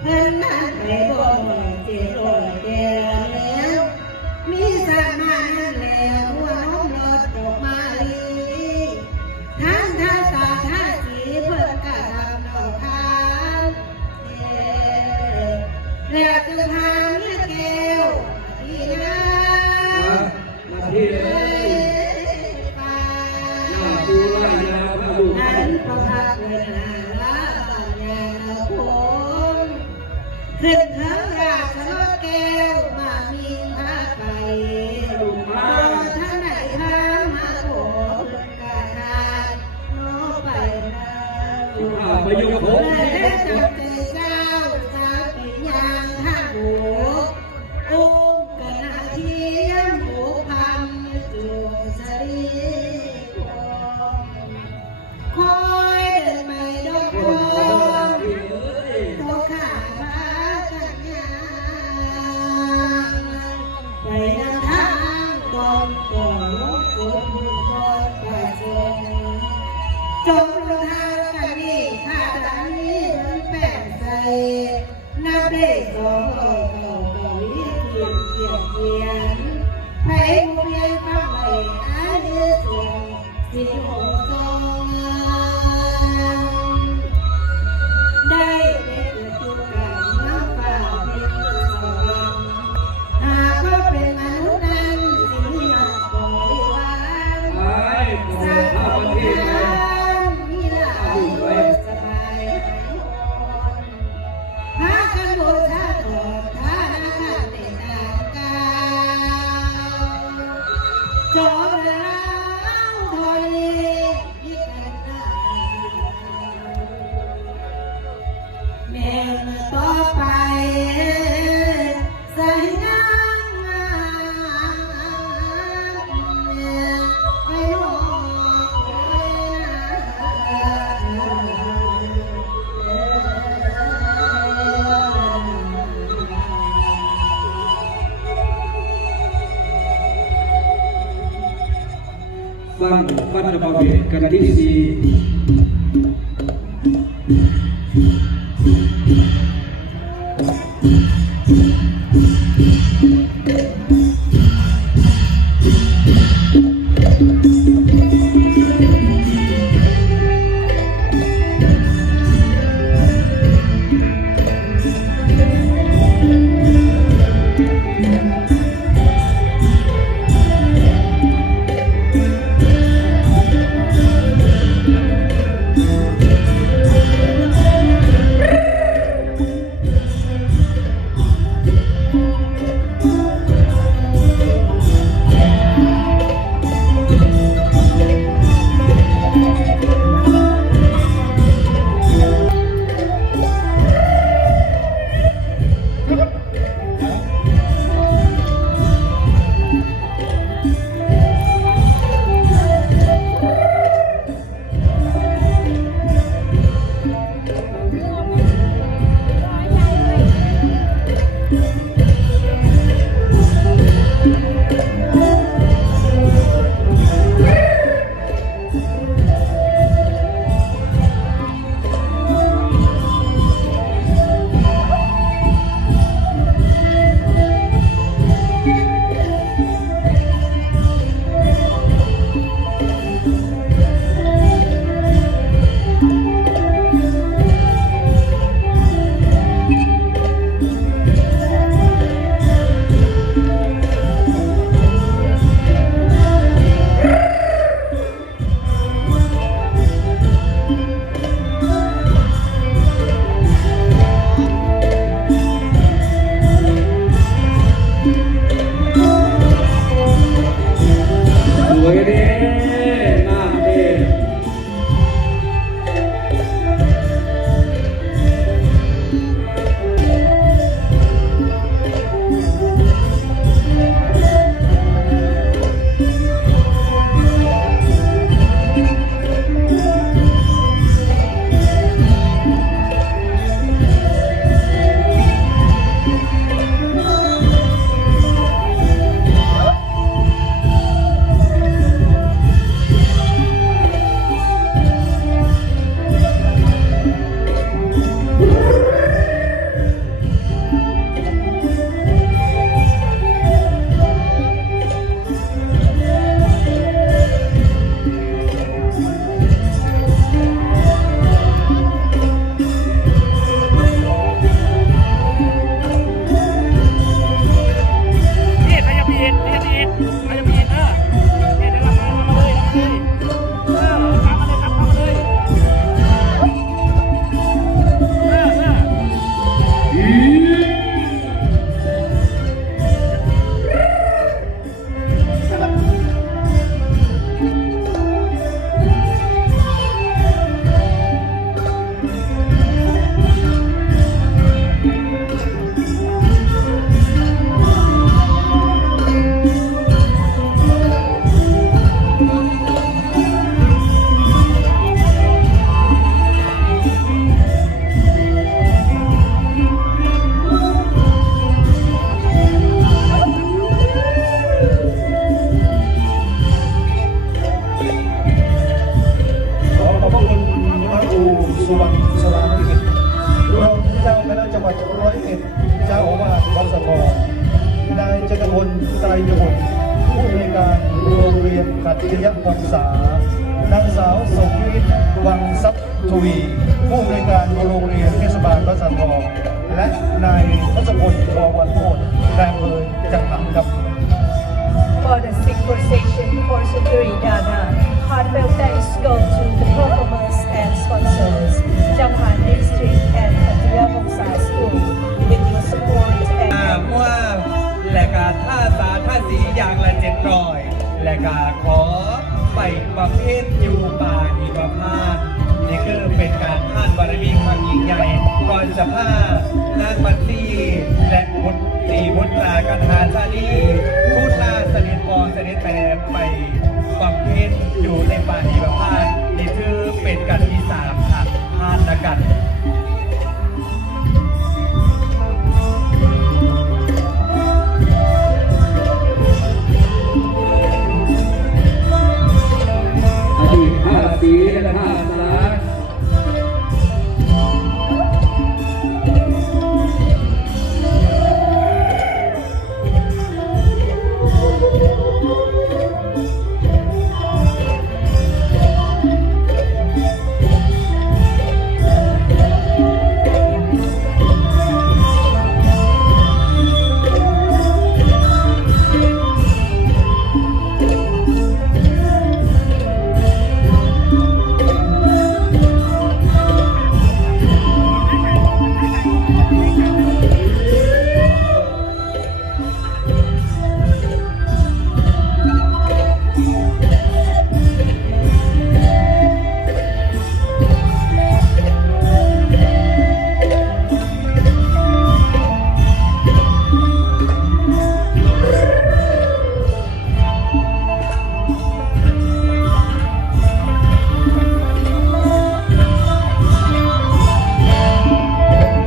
เพิ่นนั้นไปบ่หน่เจ็ดร้อยแก่แล้ว มีสามานั่แล้วหัวน้องรกมาลีทั้งท่าตาท่าสีเพิ่นกะทำดอกทานแล้วจะพา จงลงหากันนี่ข้าตานี้แป้ใส่นับเลขของเก่ต่าเก่าเรียเกียรเกีย Amen. Bang Pandababe Kadisi ลไตรยบุตรผู้อำนวยการโรงเรียนขัตยวังษานางสาวสมฤทธิ์วังทรัพย์ทวี ผู้อำนวยการโรงเรียนเทศบาลวัดสะทอง และนายทศพลววันโพธิ์แรงเภอจังหวัดครับ และกาขอไปประเภทอยู่ป่าอีกพาพนี่คือเป็นการท่านบารมีครั้งยิ่งใหญ่ก่อนจะพานางบัตตีและบุตรตีบุตรากันหาชาลีทูตลาเสนิทพอเสนิทแต่ไปประเภทอยู่ในป่าอีกพาพนี่คือเป็นการที่ สีนะครับ